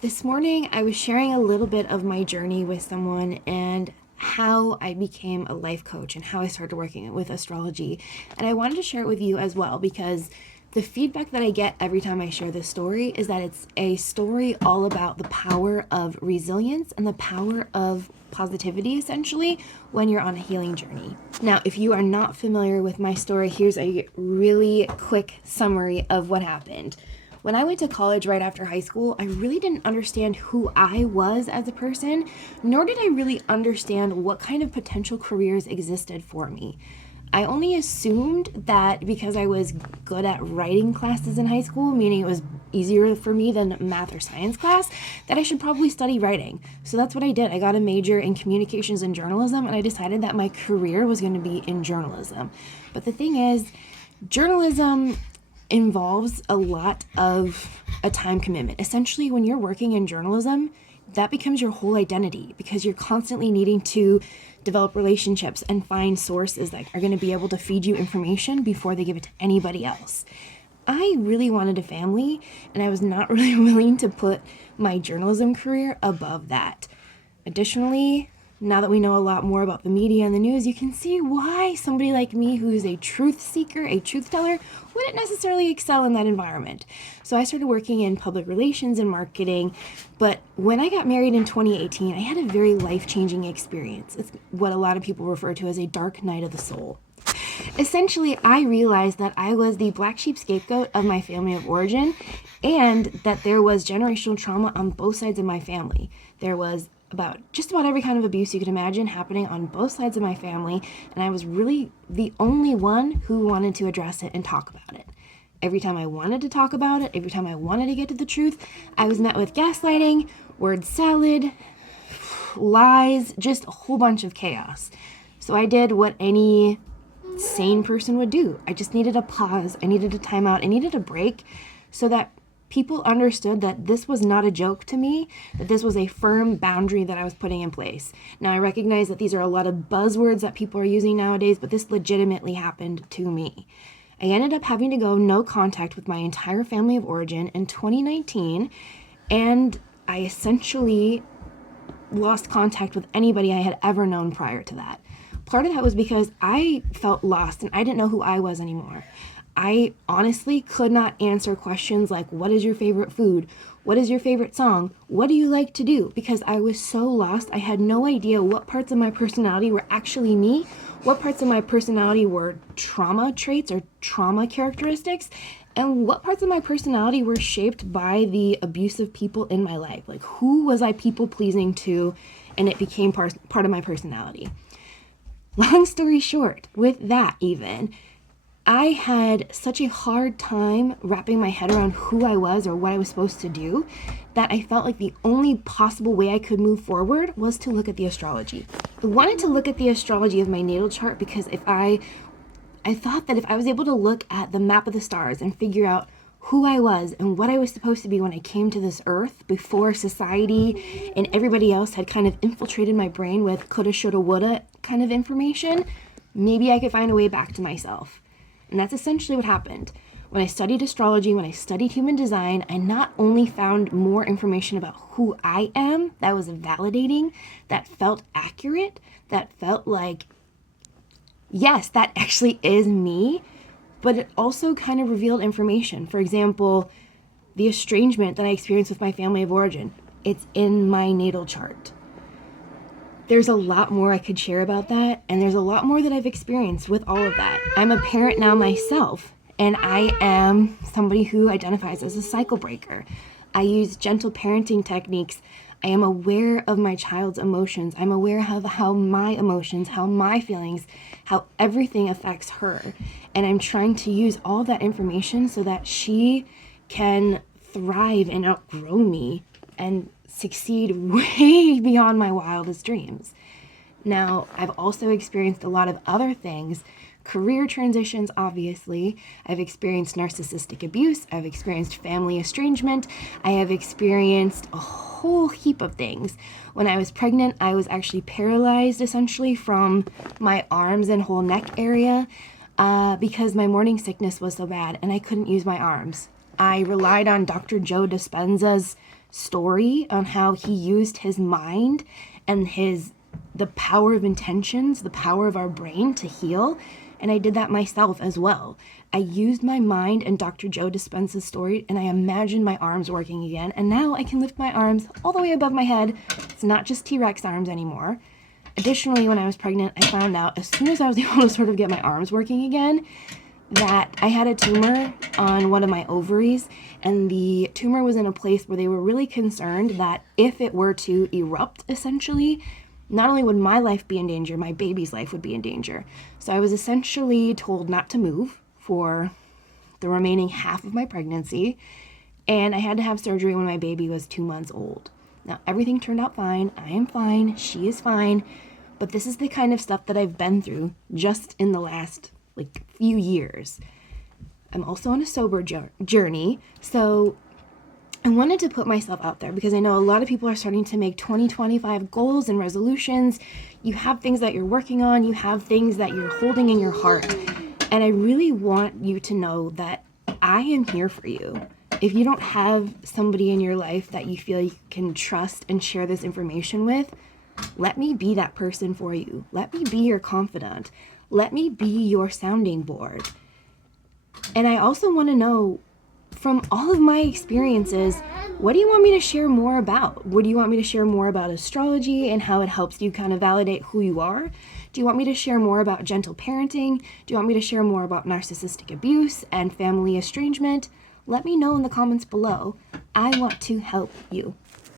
This morning, I was sharing a little bit of my journey with someone and how I became a life coach and how I started working with astrology. And I wanted to share it with you as well because the feedback that I get every time I share this story is that it's a story all about the power of resilience and the power of positivity, essentially, when you're on a healing journey. Now, if you are not familiar with my story, here's a really quick summary of what happened. When I went to college right after high school, I really didn't understand who I was as a person, nor did I really understand what kind of potential careers existed for me. I only assumed that because I was good at writing classes in high school, meaning it was easier for me than math or science class, that I should probably study writing. So that's what I did. I got a major in communications and journalism, and I decided that my career was going to be in journalism. But the thing is, journalism involves a lot of a time commitment. Essentially, when you're working in journalism, that becomes your whole identity because you're constantly needing to develop relationships and find sources that are going to be able to feed you information before they give it to anybody else. I really wanted a family, and I was not really willing to put my journalism career above that. Additionally, now that we know a lot more about the media and the news, you can see why somebody like me, who is a truth seeker, a truth teller, wouldn't necessarily excel in that environment. So I started working in public relations and marketing. But when I got married in 2018, I had a very life-changing experience. It's what a lot of people refer to as a dark night of the soul. Essentially, I realized that I was the black sheep scapegoat of my family of origin, and that there was generational trauma on both sides of my family. There was just about every kind of abuse you could imagine happening on both sides of my family, and I was really the only one who wanted to address it and talk about it. Every time I wanted to talk about it, every time I wanted to get to the truth, I was met with gaslighting, word salad, lies, just a whole bunch of chaos. So I did what any sane person would do. I just needed a pause. I needed a timeout. I needed a break so that people understood that this was not a joke to me, that this was a firm boundary that I was putting in place. Now, I recognize that these are a lot of buzzwords that people are using nowadays, but this legitimately happened to me. I ended up having to go no contact with my entire family of origin in 2019, and I essentially lost contact with anybody I had ever known prior to that. Part of that was because I felt lost and I didn't know who I was anymore. I honestly could not answer questions like, what is your favorite food? What is your favorite song? What do you like to do? Because I was so lost, I had no idea what parts of my personality were actually me, what parts of my personality were trauma traits or trauma characteristics, and what parts of my personality were shaped by the abusive people in my life. Like, who was I people pleasing to, and it became part of my personality. Long story short, with that even, I had such a hard time wrapping my head around who I was or what I was supposed to do that I felt like the only possible way I could move forward was to look at the astrology. I wanted to look at the astrology of my natal chart because I thought that if I was able to look at the map of the stars and figure out who I was and what I was supposed to be when I came to this earth before society and everybody else had kind of infiltrated my brain with coulda, shoulda, woulda kind of information, maybe I could find a way back to myself. And that's essentially what happened. When I studied astrology, when I studied human design, I not only found more information about who I am that was validating, that felt accurate, that felt like, yes, that actually is me, but it also kind of revealed information. For example, the estrangement that I experienced with my family of origin, it's in my natal chart. There's a lot more I could share about that, and there's a lot more that I've experienced with all of that. I'm a parent now myself, and I am somebody who identifies as a cycle breaker. I use gentle parenting techniques. I am aware of my child's emotions. I'm aware of how my emotions, how my feelings, how everything affects her. And I'm trying to use all that information so that she can thrive and outgrow me and succeed way beyond my wildest dreams. Now, I've also experienced a lot of other things, career transitions, obviously. I've experienced narcissistic abuse. I've experienced family estrangement. I have experienced a whole heap of things. When I was pregnant, I was actually paralyzed essentially from my arms and whole neck area because my morning sickness was so bad and I couldn't use my arms. I relied on Dr. Joe Dispenza's story on how he used his mind and the power of intentions, the power of our brain to heal. And I did that myself as well. I used my mind and Dr. Joe Dispenza's story, and I imagined my arms working again. And now I can lift my arms all the way above my head. It's not just T-Rex arms anymore. Additionally, when I was pregnant, I found out as soon as I was able to sort of get my arms working again, that I had a tumor on one of my ovaries, and the tumor was in a place where they were really concerned that if it were to erupt, essentially, not only would my life be in danger, my baby's life would be in danger. So I was essentially told not to move for the remaining half of my pregnancy, and I had to have surgery when my baby was 2 months old. Now, everything turned out fine. I am fine. She is fine. But this is the kind of stuff that I've been through just in the last few years. I'm also on a sober journey, so I wanted to put myself out there because I know a lot of people are starting to make 2025 goals and resolutions. You have things that you're working on, you have things that you're holding in your heart, and I really want you to know that I am here for you. If you don't have somebody in your life that you feel you can trust and share this information with, let me be that person for you. Let me be your confidant. Let me be your sounding board. And I also want to know, from all of my experiences, what do you want me to share more about? What do you want me to share more about astrology and how it helps you kind of validate who you are? Do you want me to share more about gentle parenting? Do you want me to share more about narcissistic abuse and family estrangement? Let me know in the comments below. I want to help you.